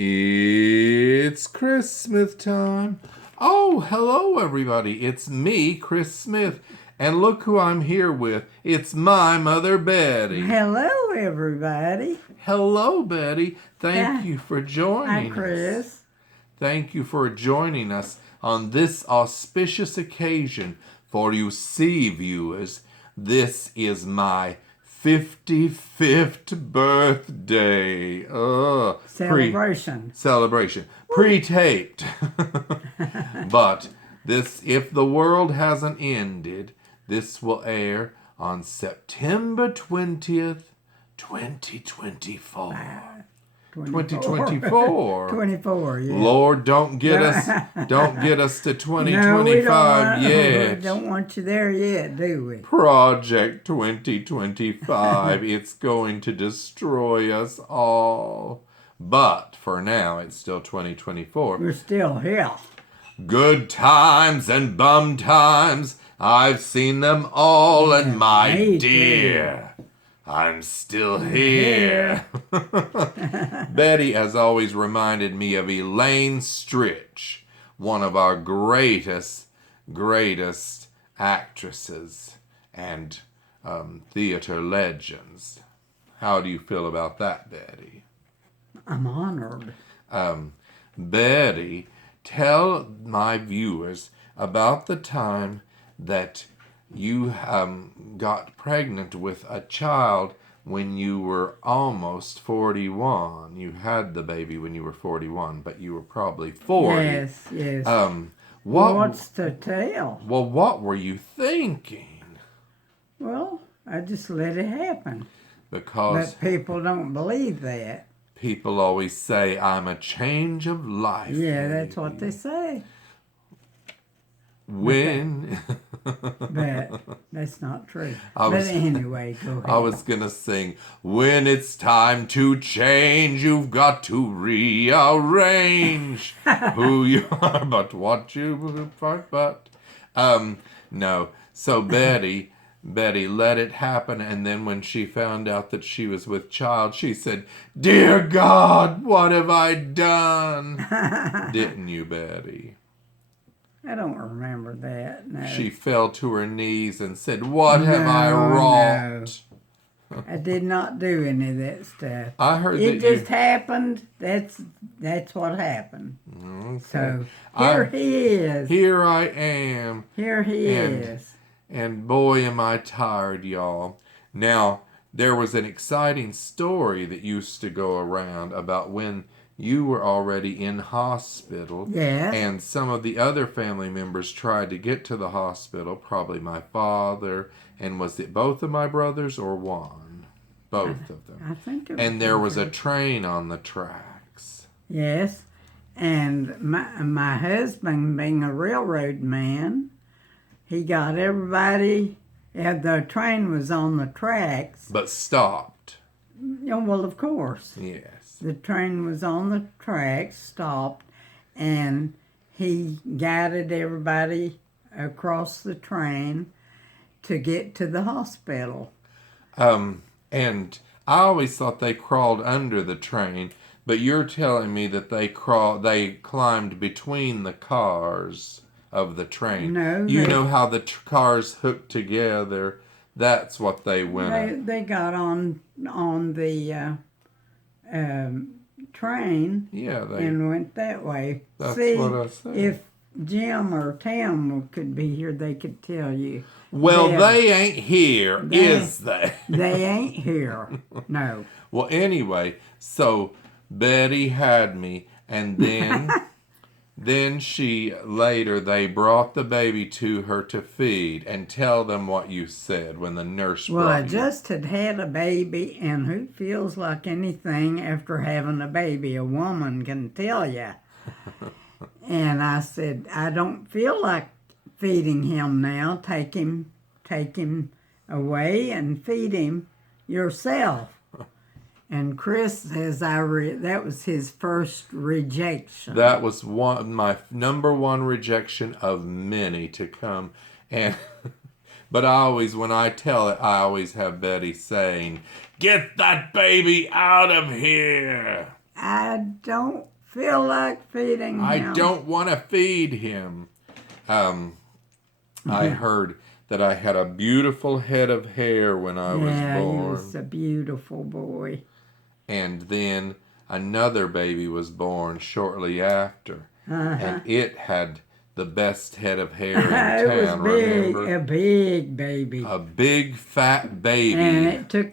It's Chris Smith time. Oh, hello everybody. It's me, Chris Smith. And look who I'm here with. It's my mother, Betty. Hello, everybody. Hello, Betty. Thank you for joining Hi, Chris. us. Thank you for joining us on this auspicious occasion. For you see, viewers, this is my 55th birthday. Celebration. Pre-taped. But this, if the world hasn't ended, this will air on September 20th, 2024. 2024. 24, yeah. Lord, don't get us to 2025 yet. We don't want you there yet, do we? Project 2025. It's going to destroy us all. But for now, it's still 2024. We're still here. Good times and bum times, I've seen them all, and my dear, I'm still here. Betty has always reminded me of Elaine Stritch, one of our greatest actresses and theater legends. How do you feel about that, Betty? I'm honored. Betty, tell my viewers about the time that you got pregnant with a child when you were almost 41. You had the baby when you were 41, but you were probably 40. Yes. What's to tell? Well, what were you thinking? Well, I just let it happen. Because but people don't believe that. People always say, I'm a change of life. Yeah, baby. that's what they say. When... But that's not true. Anyway, go ahead. I was going to sing, when it's time to change, you've got to rearrange who you are, but what you but. No. So Betty let it happen, and then when she found out that she was with child, she said, "Dear God, what have I done?" Didn't you, Betty? I don't remember that, no. She fell to her knees and said, "What have I wrought?" No. I did not do any of that stuff. I heard it just happened. That's what happened. Okay. So here he is. Here I am. Here he is. And boy, am I tired, y'all. Now, there was an exciting story that used to go around about when you were already in hospital. Yeah. And some of the other family members tried to get to the hospital, probably my father. And was it both of my brothers or one? Both of them. I think it was. And there was a train on the tracks. Yes. And my husband, being a railroad man, he got everybody, the train was on the tracks. But stopped. Yeah, well, of course. Yes. The train was on the tracks, stopped, and he guided everybody across the train to get to the hospital. And I always thought they crawled under the train, but you're telling me that they climbed between the cars of the train. No. You know how the cars hooked together. That's what they went. They got on the train. Yeah, and went that way. That's See, what I said. If Jim or Tam could be here, they could tell you. Well, they ain't here, is they? They ain't here. No. Well, anyway, so Betty had me, and then then they brought the baby to her to feed. And tell them what you said when the nurse brought you. Well, I just had a baby, and who feels like anything after having a baby? A woman can tell you. And I said, I don't feel like feeding him now. Take him away and feed him yourself. And Chris says that was his first rejection. That was my number one rejection of many to come. But when I tell it, I always have Betty saying, "Get that baby out of here." I don't feel like feeding him. I don't want to feed him. I heard that I had a beautiful head of hair when I was Yeah, he born. was a beautiful boy. And then another baby was born shortly after. And it had the best head of hair in It was town, big, remember? a big baby. A big fat baby. And it took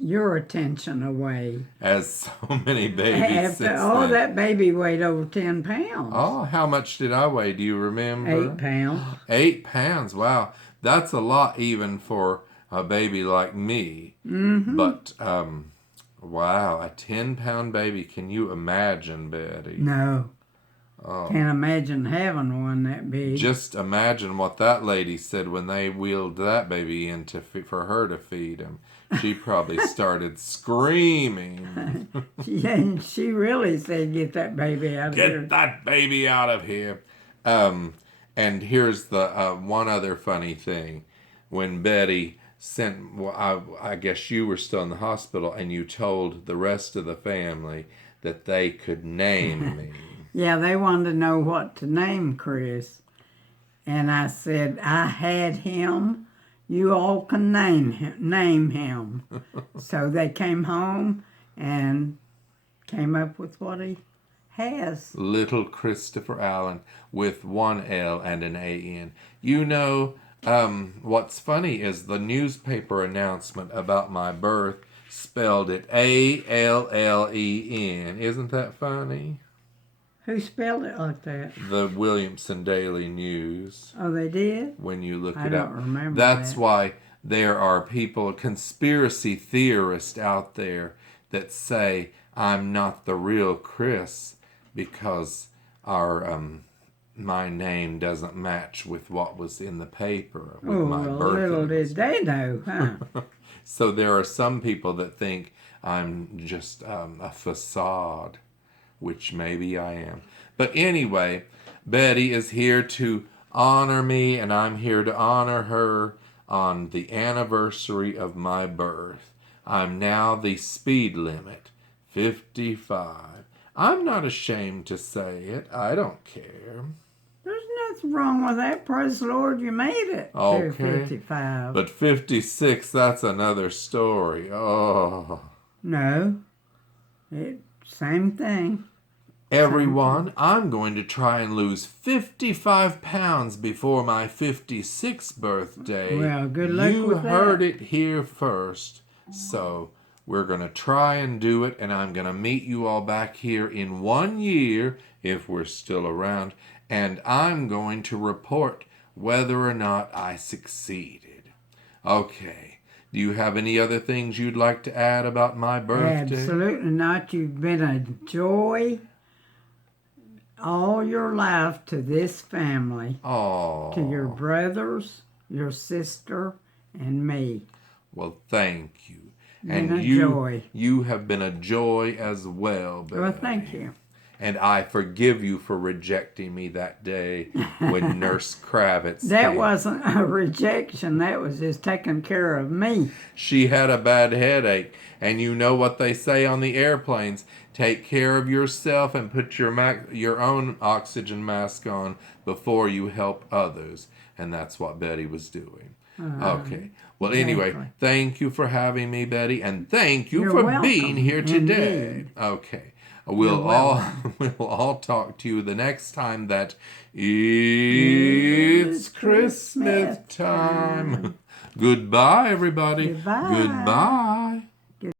your attention away. As so many babies since then. That baby weighed over 10 pounds. Oh, how much did I weigh? Do you remember? 8 pounds. 8 pounds. Wow. That's a lot even for a baby like me. Mm-hmm. But, wow, a 10-pound baby. Can you imagine, Betty? No. Oh. Can't imagine having one that big. Just imagine what that lady said when they wheeled that baby in for her to feed him. She probably started screaming. She really said, "Get that baby out of here." Get that baby out of here. And here's the one other funny thing. When Betty sent, well, I guess you were still in the hospital, and you told the rest of the family that they could name me. Yeah, they wanted to know what to name Chris. And I said, I had him. You all can name him. So they came home and came up with what he has. Little Christopher Allen with one L and an A-N. You know, what's funny is the newspaper announcement about my birth spelled it A-L-L-E-N. Isn't that funny? Who spelled it like that? The Williamson Daily News. Oh, they did? When you look I it don't up. remember That's that. why there are people, conspiracy theorists out there that say I'm not the real Chris because my name doesn't match with what was in the paper with my well, birth. little did they know, huh? So there are some people that think I'm just a facade, which maybe I am. But anyway, Betty is here to honor me, and I'm here to honor her on the anniversary of my birth. I'm now the speed limit, 55. I'm not ashamed to say it. I don't care. There's nothing wrong with that. Praise the Lord, you made it to 55. But 56, that's another story. Oh. No, same thing. Everyone, I'm going to try and lose 55 pounds before my 56th birthday. Well, good luck you with that. You heard it here first. So we're going to try and do it, and I'm going to meet you all back here in 1 year, if we're still around, and I'm going to report whether or not I succeeded. Okay. Do you have any other things you'd like to add about my birthday? Absolutely not. You've been a joy all your life to this family. Oh. To your brothers, your sister, and me. Well, thank you. Been And a joy. You have been a joy as well, Betty. Well, thank you. And I forgive you for rejecting me that day when Nurse Kravitz That came. wasn't a rejection. That was just taking care of me. She had a bad headache. And you know what they say on the airplanes. Take care of yourself and put your own oxygen mask on before you help others. And that's what Betty was doing. Okay. Well, anyway, thank you for having me, Betty. And thank you for welcome. being here today. Indeed. Okay. We'll all talk to you the next time that it's Christmas time. Goodbye, everybody. Goodbye. Goodbye.